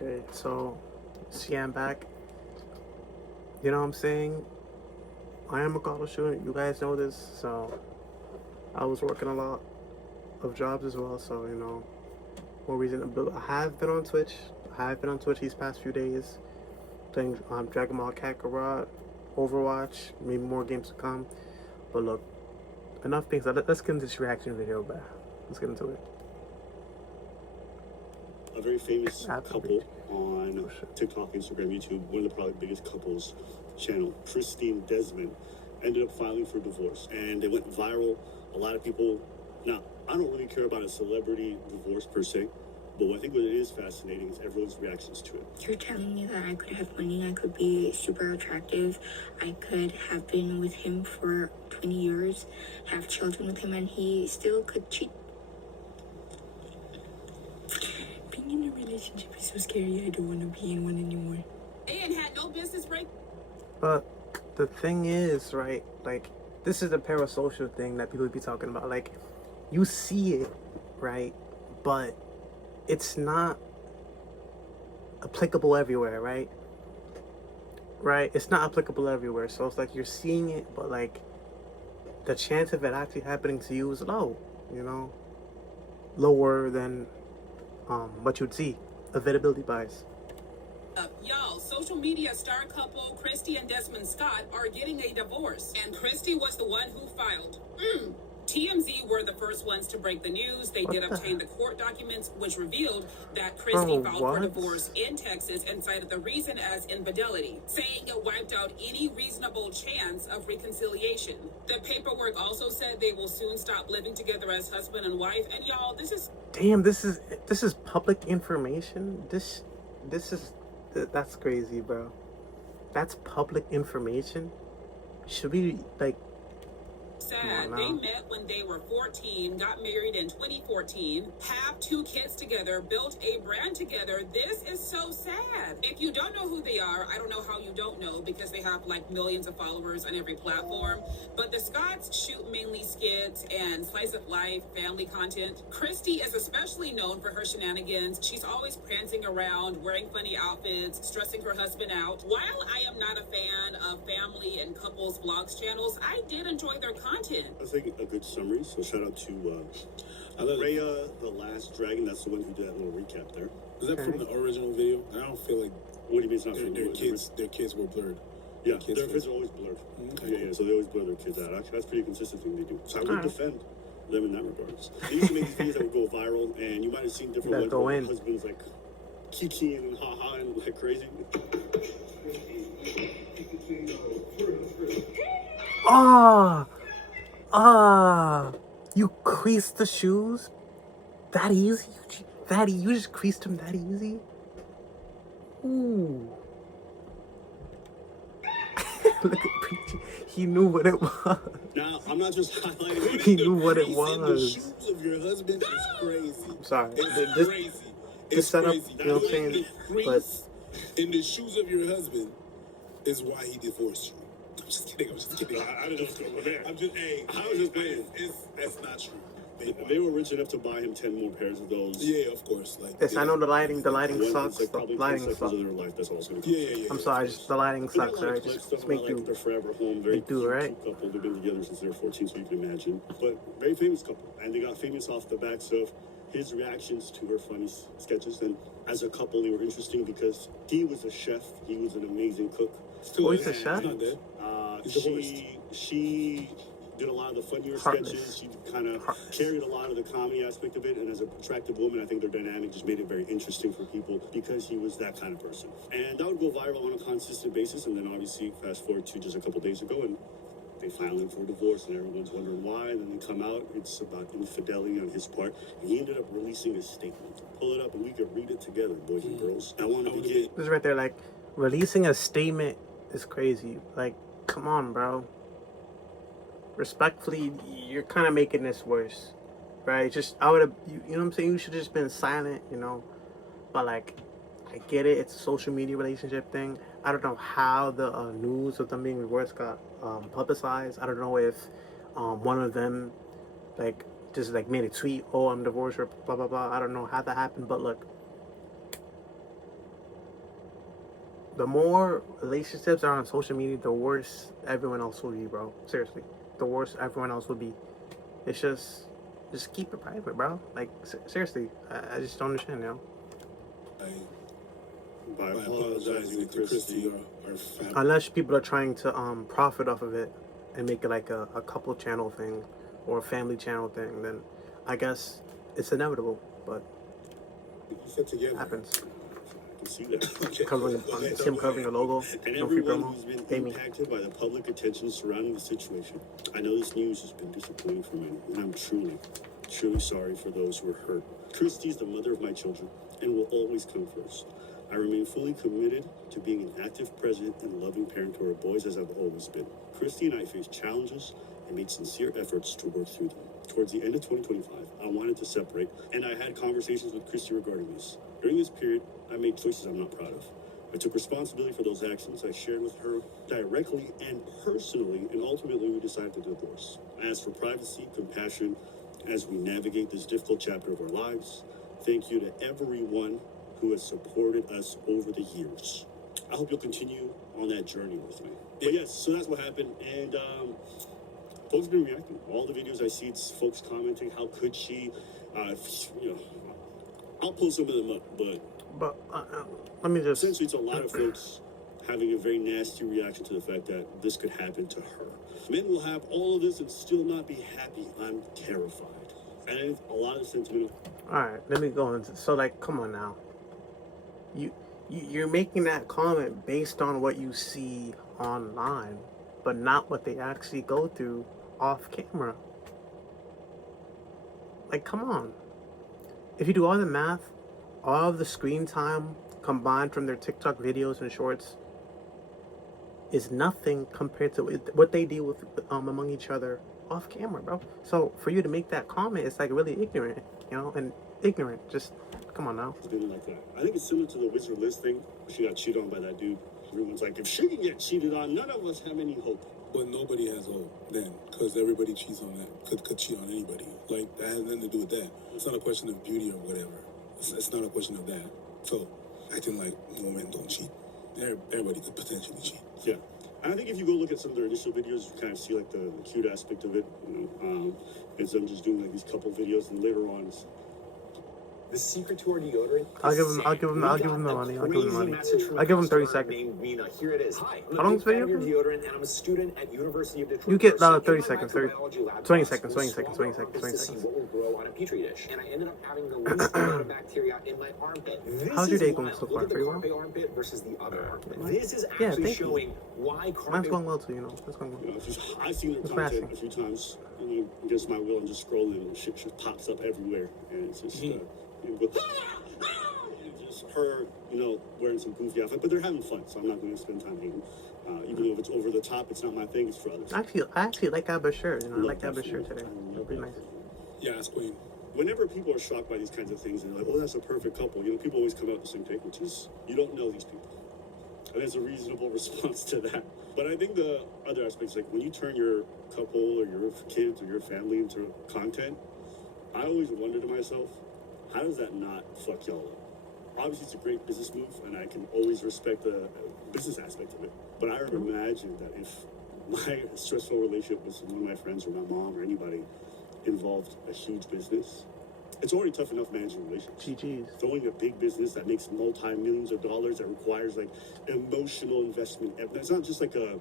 Okay, so see, I'm back. You know what I'm saying? I am a college student. You guys know this. So I was working a lot of jobs as well. So more reason. But I have been on Twitch. I have been on Twitch these past few days, playing Dragon Ball Kakarot, Overwatch, maybe more games to come. But look, enough being said. Let's get into this reaction video, bro. Let's get into it. A very famous Absolutely. couple on TikTok, Instagram, YouTube, one of the probably biggest couples channel, Christy and Desmond, ended up filing for divorce, and they went viral. A lot of people, now, I don't really care about a celebrity divorce per se, but I think what it is fascinating is everyone's reactions to it. You're telling me that I could have money, I could be super attractive, I could have been with him for 20 years, have children with him, and he still could cheat. Being in a relationship is so scary. I don't want to be in one anymore. And had no business break. But the thing is, right? Like, this is the parasocial thing that people be talking about. Like, you see it, right? But it's not applicable everywhere, right? Right? It's not applicable everywhere. So it's like you're seeing it, but like the chance of it actually happening to you is low, lower than what you'd see. Availability bias. Y'all, social media star couple Christy and Desmond Scott are getting a divorce, and Christy was the one who filed. TMZ were the first ones to break the news. They did obtain the court documents, which revealed that Christy filed for divorce in Texas and cited the reason as infidelity, saying it wiped out any reasonable chance of reconciliation. The paperwork also said they will soon stop living together as husband and wife. And y'all, this is public information. This is that's crazy, bro. That's public information. Should we like? sad. They met when they were 14, got married in 2014, have 2 kids together, built a brand together. This is so sad. If you don't know who they are, I don't know how you don't know, because they have like millions of followers on every platform. But the Scotts shoot mainly skits and slice of life family content. Christy is especially known for her shenanigans. She's always prancing around, wearing funny outfits, stressing her husband out. While I am not a fan of family and couples vlogs channels, I did enjoy their content. I think a good summary. So shout out to Raya, the Last Dragon. That's the one who did that little recap there. Is that from the original video? I don't feel like What do you mean it's not from their kids were blurred. Yeah, their kids are always blurred. Okay. Yeah, so they always blur their kids out. Actually, that's a pretty consistent thing they do. So I would defend them in that regards. They used to make these things that would go viral, and you might have seen different ones where the husband's like kikiing and ha-ha and like crazy. You creased the shoes that easy? You just creased them that easy? Ooh. Look at Preachy. He knew what it was. Now, I'm not just highlighting. He knew what it The was. shoes of your husband is crazy. I'm sorry. It's crazy. This setup, you know what I'm saying? The But crease in the shoes of your husband is why he divorced you. I'm just kidding. I didn't know what's going on there. I'm just, hey, I was just saying. That's not true. They were rich enough to buy him 10 more pairs of those. Yeah, of course. Like, yes, I know the lighting One, sucks. like The probably lighting 10 sucks. seconds of their life. That's all it's going to Yeah. I'm sorry, just the lighting sucks, right? Just make like you. their forever home. Very do, cute right? couple. They've been together since they were 14, so you can imagine. But very famous couple, and they got famous off the backs of his reactions to her funny sketches. And as a couple, they were interesting because he was a chef. He was an amazing cook. Oh, he's a chef? Not dead. She did a lot of the funnier sketches. She kind of carried a lot of the comedy aspect of it. And as an attractive woman, I think their dynamic just made it very interesting for people because he was that kind of person. And that would go viral on a consistent basis. And then obviously, fast forward to just a couple days ago, and they filing for divorce, and everyone's wondering why. And then they come out, it's about infidelity on his part. And he ended up releasing a statement. Pull it up, and we could read it together, boys and girls. I want to begin. This is right there, like, releasing a statement is crazy. Like, come on, bro. Respectfully, you're kind of making this worse, right? Just, I would have, you know what I'm saying? You should have just been silent, But, like, I get it. It's a social media relationship thing. I don't know how the news of them being divorced got publicized. I don't know if one of them, like, just, like, made a tweet, oh, I'm divorced, or blah, blah, blah. I don't know how that happened. But, look, the more relationships are on social media, the worse everyone else will be, bro. Seriously, the worse everyone else will be. It's just keep it private, bro. Like seriously, I just don't understand, you know. By apologizing to Christy, our family. Unless people are trying to profit off of it and make it like a couple channel thing or a family channel thing, then I guess it's inevitable, but it happens. I can see that. Covering the logo. And No free everyone promo. who's been Pay me. impacted by the public attention surrounding the situation. I know this news has been disappointing for many, and I'm truly sorry for those who are hurt. Christy is the mother of my children and will always come first. I remain fully committed to being an active president and loving parent to our boys as I've always been. Christy and I faced challenges and made sincere efforts to work through them. Towards the end of 2025, I wanted to separate, and I had conversations with Christy regarding this. During this period, I made choices I'm not proud of. I took responsibility for those actions. I shared with her directly and personally, and ultimately we decided to divorce. I asked for privacy, compassion, as we navigate this difficult chapter of our lives. Thank you to everyone who has supported us over the years. I hope you'll continue on that journey with me. But yes, so that's what happened, and folks have been reacting. All the videos I see, it's folks commenting, how could she, you know, I'll pull some of them up, but let me just... essentially it's a lot of folks having a very nasty reaction to the fact that this could happen to her. Men will have all of this and still not be happy. I'm terrified. And I think a lot of sentiment. Alright, let me go into... So, like, come on now. You're making that comment based on what you see online, but not what they actually go through off camera. Like, come on. If you do all the math, all of the screen time combined from their TikTok videos and shorts is nothing compared to what they deal with among each other off camera, bro. So for you to make that comment, it's like really ignorant, you know, and ignorant. Just come on now. It's been like that. I think it's similar to the Wizard Liz thing. She got cheated on by that dude. Everyone's like, if she can get cheated on, none of us have any hope. But nobody has hope then, because everybody cheats on that. Could cheat on anybody. Like, that has nothing to do with that. It's not a question of beauty or whatever. It's not a question of that. So, acting like women don't cheat. Everybody could potentially cheat. Yeah. And I think if you go look at some of their initial videos, you kind of see like the cute aspect of it. You know, it's them just doing like these couple videos, and later on, it's the secret to our deodorant. I'll give him the money. I'll give him the money. I'll give him 30 seconds. Named Rena. Here it is. Hi, I'm How long is the video? deodorant, and I'm a student at University of Detroit. You get 30 In my seconds, microbiology lab 20 class, seconds, we 20 seconds, 20 seconds, 20 to see seconds. what will grow on a petri dish, and I ended up having the least amount of bacteria in my armpit. This How's your is day going wild. so Look far? at the Pretty well? carpe armpit versus the other armpit. This is Yeah, actually thank you. showing why carpe. Mine's going well too, you know. It's going well. you know, I've seen their It's content fasting. a few times, and then against my will, and just scrolling, and shit just pops up everywhere, and it's just you go, just her, you know, wearing some goofy outfit, but they're having fun, so I'm not going to spend time hating. Even though if it's over the top, it's not my thing. It's for others. I actually like Abba's shirt. You know, I like Abba's shirt today. It's pretty nice. Yeah, it's Queen. Whenever people are shocked by these kinds of things and they're like, "Oh, that's a perfect couple," you know, people always come out with the same take, which is you don't know these people. And there's a reasonable response to that. But I think the other aspect is like when you turn your couple or your kids or your family into content, I always wonder to myself, how does that not fuck y'all up? Obviously, it's a great business move, and I can always respect the business aspect of it. But I imagine that if my stressful relationship with one of my friends or my mom or anybody involved a huge business, it's already tough enough managing relationships. GG's. Throwing a big business that makes multi-millions of dollars that requires like emotional investment. It's not just like a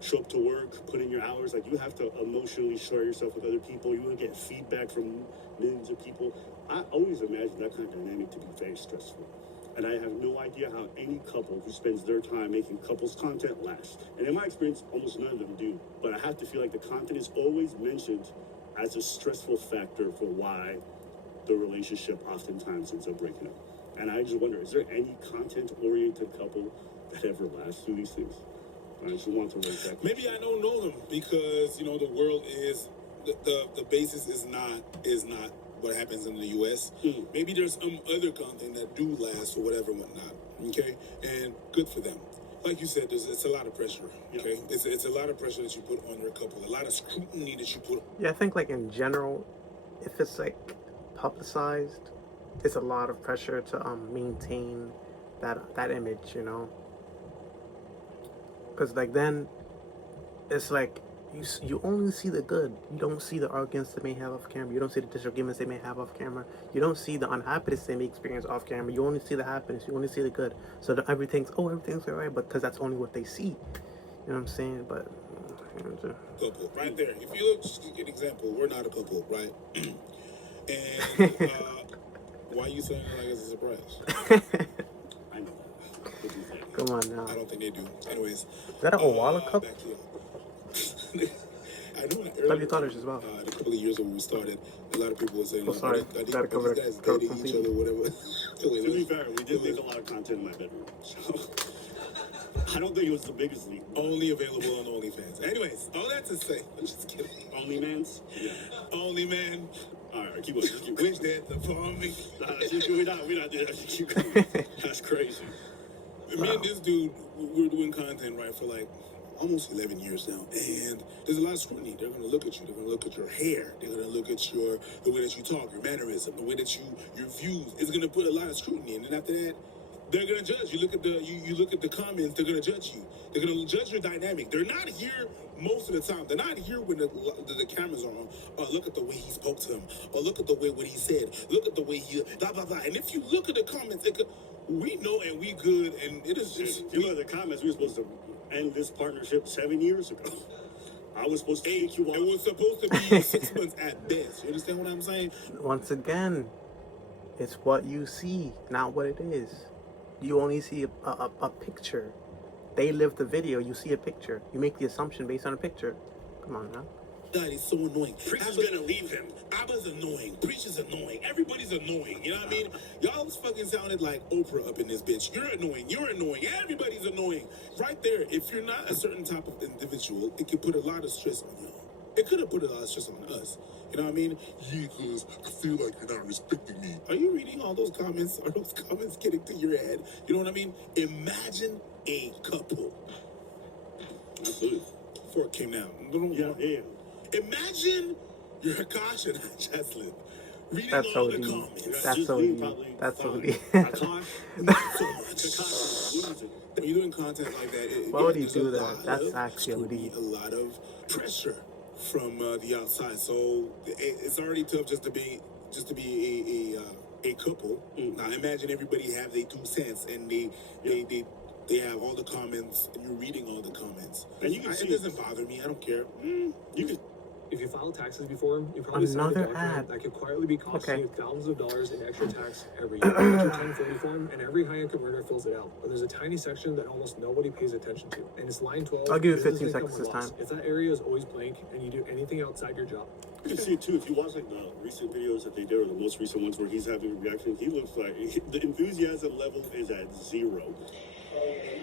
show up to work, put in your hours. Like you have to emotionally share yourself with other people. You want to get feedback from millions of people. I always imagine that kind of dynamic to be very stressful. And I have no idea how any couple who spends their time making couples content lasts. And in my experience, almost none of them do. But I have to feel like the content is always mentioned as a stressful factor for why the relationship oftentimes ends up breaking up. And I just wonder, is there any content-oriented couple that ever lasts through these things? I just want to raise that. Maybe I don't know them because, you know, the world is, the basis is not what happens in the U.S. Maybe there's some other content that do last or whatever, whatnot. Okay, and good for them. Like you said, it's a lot of pressure. Okay, it's a lot of pressure that you put on your couple, a lot of scrutiny that you put. Yeah, I think like in general, if it's like publicized, it's a lot of pressure to maintain that image, you know. Because like then, it's like you only see the good. You don't see the arguments they may have off camera. You don't see the disagreements they may have off camera. You don't see the unhappiness they may experience off camera. You only see the happiness. You only see the good. So that everything's alright, but because that's only what they see. You know what I'm saying? But couple right there. If you look, just to get an example, we're not a couple, right? And why are you saying it like it's a surprise? I know that. What do you think? come on now. I don't think they do. Anyways, Is that an Owala cup? back to you. I know that Love your colors as well. a couple of years when we started, a lot of people were saying, Oh, sorry. are these Gotta cover guys it dating each completely. other, whatever. To be fair, we did make a lot of content in my bedroom. So I don't think it was the biggest leak. Only available on OnlyFans. Anyways, all that to say, I'm just kidding. Only man's? Yeah. Only man, Alright, keep going. Keep going. wish that upon me. Nah, we're not doing that. Keep going. That's crazy. Me and this dude, we're doing content, right, for like almost 11 years now. And there's a lot of scrutiny. They're going to look at you. They're going to look at your hair. They're going to look at the way that you talk, your mannerism, the way that your views. It's going to put a lot of scrutiny. And then after that, they're going to judge. You look at you look at the comments, they're going to judge you. They're going to judge your dynamic. They're not here most of the time. They're not here when the cameras are on. Look at the way he spoke to him. Or look at the way what he said. Look at the way he blah, blah, blah. And if you look at the comments, we know and we good. And it is just... If you look at the comments, we were supposed to end this partnership 7 years ago. I was supposed to take you It off. was supposed to be 6 months at best. You understand what I'm saying? Once again, it's what you see, not what it is. You only see a picture. They live the video. You see a picture. You make the assumption based on a picture. Come on now. God, he's so annoying. Preacher's gonna leave him. Abba's annoying. Preacher's annoying. Everybody's annoying. You know what I mean? Y'all fucking sounded like Oprah up in this bitch. You're annoying. You're annoying. Everybody's annoying. Right there, if you're not a certain type of individual, it could put a lot of stress on you. It could have put a lot of stress on us. You know what I mean? Yeah, because I feel like you're not respecting me. Are you reading all those comments? Are those comments getting to your head? You know what I mean? Imagine a couple. Absolutely. Before it came down. Yeah. Imagine you're Akash and Cheslin reading That's all so the deep. comments. That's so deep. That's so deep. Akash, Not so much. Akash, losing. When you're doing content like that, Why would he there's do a that? lot That's of actually scrutiny, a lot of pressure from the outside. So it's already tough just to be a couple. Now imagine everybody have their 2 cents and they have all the comments and you're reading all the comments. And you can see it doesn't bother me. I don't care. You can. If you file taxes before, you probably signed a Another document ad. that could quietly be costing Okay. you thousands of dollars in extra tax every year. It's a 1040 form, and every high-income earner fills it out. But there's a tiny section that almost nobody pays attention to, and it's line 12. I'll give you business 15 income seconds or this loss. time. If that area is always blank and you do anything outside your job, You can see it too. If you watch like the recent videos that they did, or the most recent ones where he's having a reaction, he looks like the enthusiasm level is at 0. Anyway,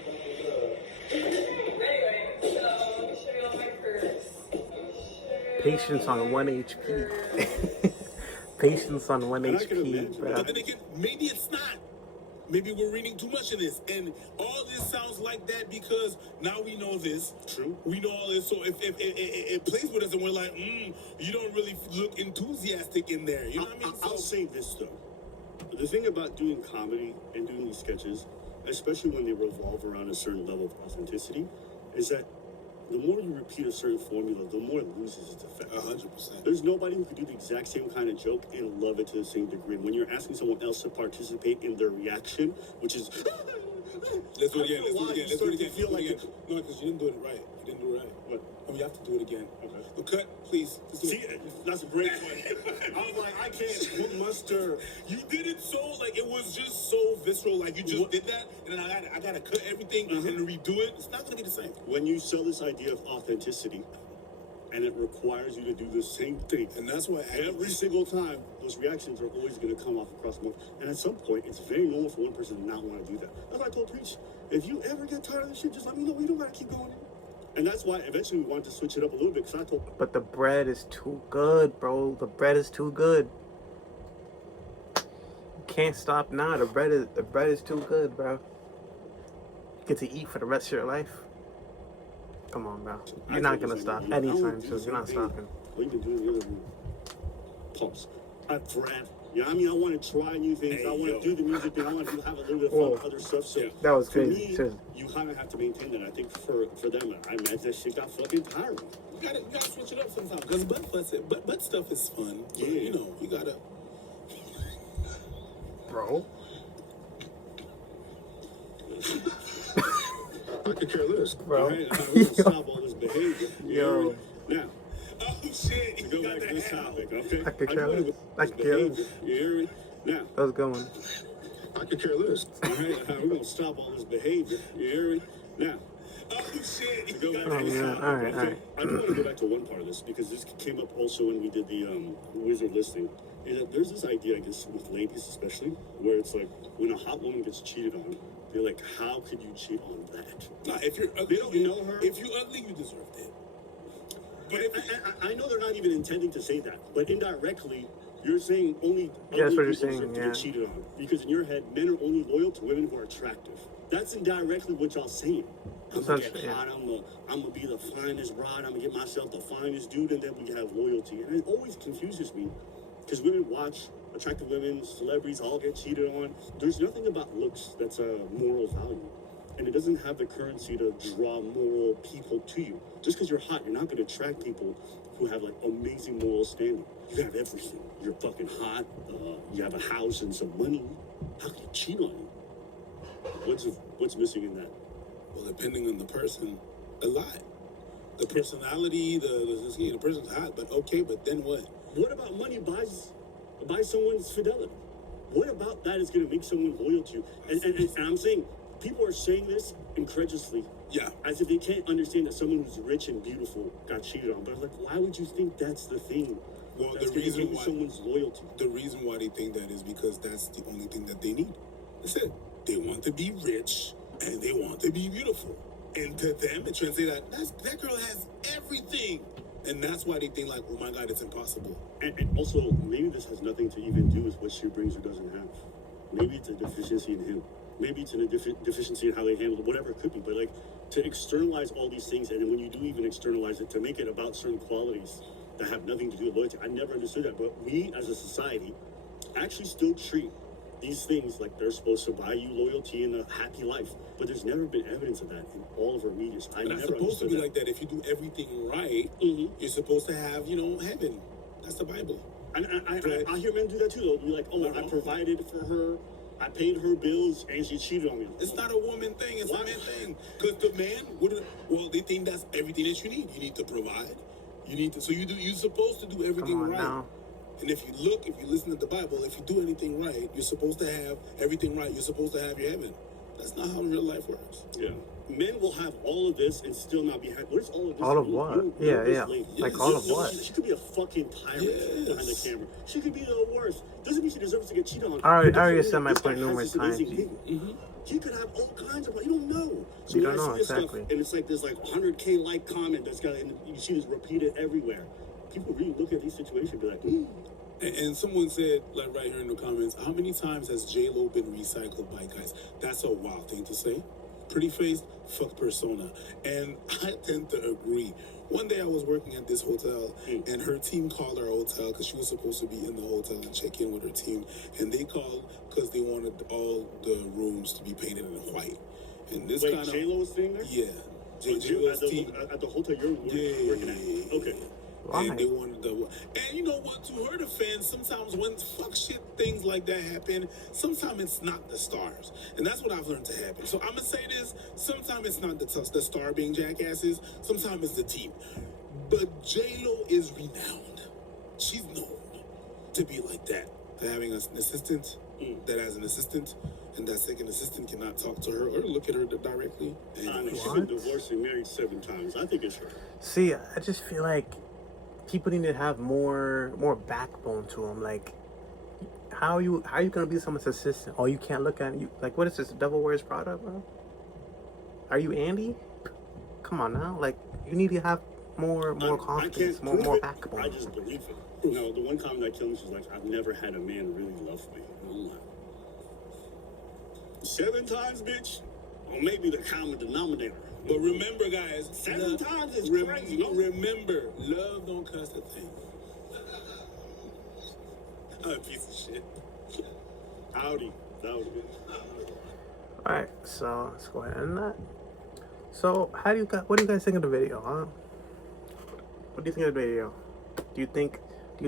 so let me show you all my purse. Patience on 1 HP. Patience on 1 And I can HP, imagine. bro. But then again, maybe it's not. Maybe we're reading too much of this. And all this sounds like that because now we know this. True. We know all this. So if it plays with us and we're like, you don't really look enthusiastic in there. You know what I mean? I'll say this though. The thing about doing comedy and doing these sketches, especially when they revolve around a certain level of authenticity, is that the more you repeat a certain formula, the more it loses its effect. 100%. There's nobody who could do the exact same kind of joke and love it to the same degree. When you're asking someone else to participate in their reaction, which is Let's do it again. Let's do it again. Let's do it again. Feel like it. No, because you didn't do it right. You didn't do it right. What? I mean, you have to do it again. Okay. But cut, please. Just do See, it. that's a great point. I'm like, I can't muster. You did it so like it was just so visceral. Like you just did that, and then I gotta cut everything and redo it. It's not gonna be the same. When you sell this idea of authenticity, and it requires you to do the same thing, And that's why every single time, those reactions are always going to come off across the board. And at some point, it's very normal for one person to not want to do that. That's why I told Preach, if you ever get tired of this shit, just let me know. We don't got to keep going. And that's why eventually we wanted to switch it up a little bit, because I told But the bread is too good, bro. The bread is too good. You can't stop now. The bread is too good, bro. You get to eat for the rest of your life. Come on, bro. You're not gonna stop anytime soon. You're not stopping. What you been doing in the other room? Pause. Brad, Yeah, I mean, I want to try new things. Hey, I want yo. to do the music thing. I want to have a little bit of fun Whoa. with other stuff. So That was for crazy. me, Seriously. you kind of have to maintain that. I think for them, I imagine that shit got fucking tiring. You gotta switch it up sometimes because butt stuff is fun. Yeah. You know, you gotta. Bro. I could care less. Bro. All right, we're gonna stop all this behavior. You Yo. hear me? Now, Oh shit! to You go got back the to this hell. topic, okay? I could I'm care going less. with I this could care less. behavior. You hear me? Now, That was a good one. I could care less. All right, we're gonna stop all this behavior. You hear me? Now, Oh shit! to You go got back Oh, to this yeah. topic, All right, okay? all right. I do want to go back to one part of this because this came up also when we did the Wizard listing. Is that there's this idea, I guess, with ladies especially, where it's like when a hot woman gets cheated on, they're like, how could you cheat on that? Nah, if you're ugly, They don't know her. If you're ugly, you deserve that. But if I know they're not even intending to say that, but indirectly, you're saying only Yeah, that's what ugly you're people saying, deserve to yeah. get cheated on. Because in your head, men are only loyal to women who are attractive. That's indirectly what y'all saying. I'm gonna get Essentially, yeah. hot, I'm gonna be the finest bride, I'm gonna get myself the finest dude, and then we have loyalty. And it always confuses me, because women watch attractive women, celebrities all get cheated on. There's nothing about looks that's a moral value. And it doesn't have the currency to draw moral people to you. Just because you're hot, you're not going to attract people who have like amazing moral standing. You have everything. You're fucking hot. You have a house and some money. How can you cheat on you? What's missing in that? well, depending on the person, a lot. The personality, the person's hot, but okay, but then what? What about money buys someone's fidelity? What about that is going to make someone loyal to you? And I'm saying people are saying this incredulously. Yeah. As if they can't understand that someone who's rich and beautiful got cheated on. But I'm like, why would you think that's the thing? Well, That's the gonna reason give you why someone's loyalty. the reason why they think that is because that's the only thing that they need. That's it. They want to be rich and they want to be beautiful. And to them, it translates that girl has everything. And that's why they think like, oh my God, it's impossible. And also, maybe this has nothing to even do with what she brings or doesn't have. Maybe it's a deficiency in him. Maybe it's a deficiency in how they handle it, whatever it could be. But like, to externalize all these things, and then when you do even externalize it, to make it about certain qualities that have nothing to do with loyalty. I never understood that. But we, as a society, actually still treat these things like they're supposed to buy you loyalty and a happy life. But there's never been evidence of that in all of our media. I But never it's supposed to understood be that. like that. If you do everything right, Mhm. you're supposed to have, heaven. That's the Bible. And I hear men do that too, though. Be like, oh, I provided for her, I paid her bills, and she cheated on me. It's not a woman thing, it's Why? a man thing. Because the man they think that's everything that you need. You need to provide. You're supposed to do everything Come on right. now. And if you listen to the Bible, if you do anything right, you're supposed to have everything right. You're supposed to have your heaven. That's not how real life works. Yeah. Men will have all of this and still not be happy. What is all of this? All of what? Yeah, this yeah. lady. Like, all of No, what? She could be a fucking tyrant behind the Yes. camera. She could be the worst. Doesn't mean she deserves to get cheated on. I already It doesn't mean said my this guy point has numerous this amazing times. thing. He could have all kinds of. You don't know. So You when don't I know, see this exactly. stuff, and it's like there's like 100K like comment that's got, and you see this repeated everywhere. People really look at these situations and be like, And someone said, like right here in the comments, how many times has J-Lo been recycled by guys? That's a wild thing to say. Pretty face, fuck persona. And I tend to agree. One day I was working at this hotel, and her team called our hotel because she was supposed to be in the hotel and check in with her team. And they called because they wanted all the rooms to be painted in white. And this wait, kind of J-Lo was staying there? yeah, You J-Lo's at team. the hotel you're working at. Okay. Why? And they wanted the, and you know what? To her defense, sometimes when fuck shit things like that happen, sometimes it's not the stars, and that's what I've learned to happen. So I'm gonna say this: sometimes it's not the star being jackasses, sometimes it's the team. But J-Lo is renowned; she's known to be like that. For having an assistant that has an assistant, and that second assistant cannot talk to her or look at her directly. And She's been divorced and married 7 times. I think it's her. See, I just feel like people need to have more backbone to them. Like, how are you gonna be someone's assistant? Oh, you can't look at you. Like, what is this? Devil Wears Prada, bro? Are you Andy? Come on now. Like, you need to have more confidence, more prove it, backbone. I just believe it. You know, the one comment that killed me was like, I've never had a man really love me. I'm like, 7 times, bitch? Or maybe the common denominator. But remember, guys, 7 times is crazy. No? Remember, love don't cost a thing. A piece of shit. Howdy. That was good. Alright, so let's go ahead and end that. So, what do you guys think of the video, huh? What do you think of the video? Do you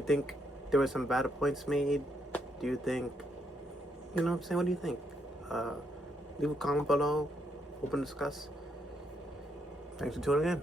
think there were some bad points made? Do you think, you know what I'm saying? What do you think? Leave a comment below. Open discuss. Thanks for tuning in.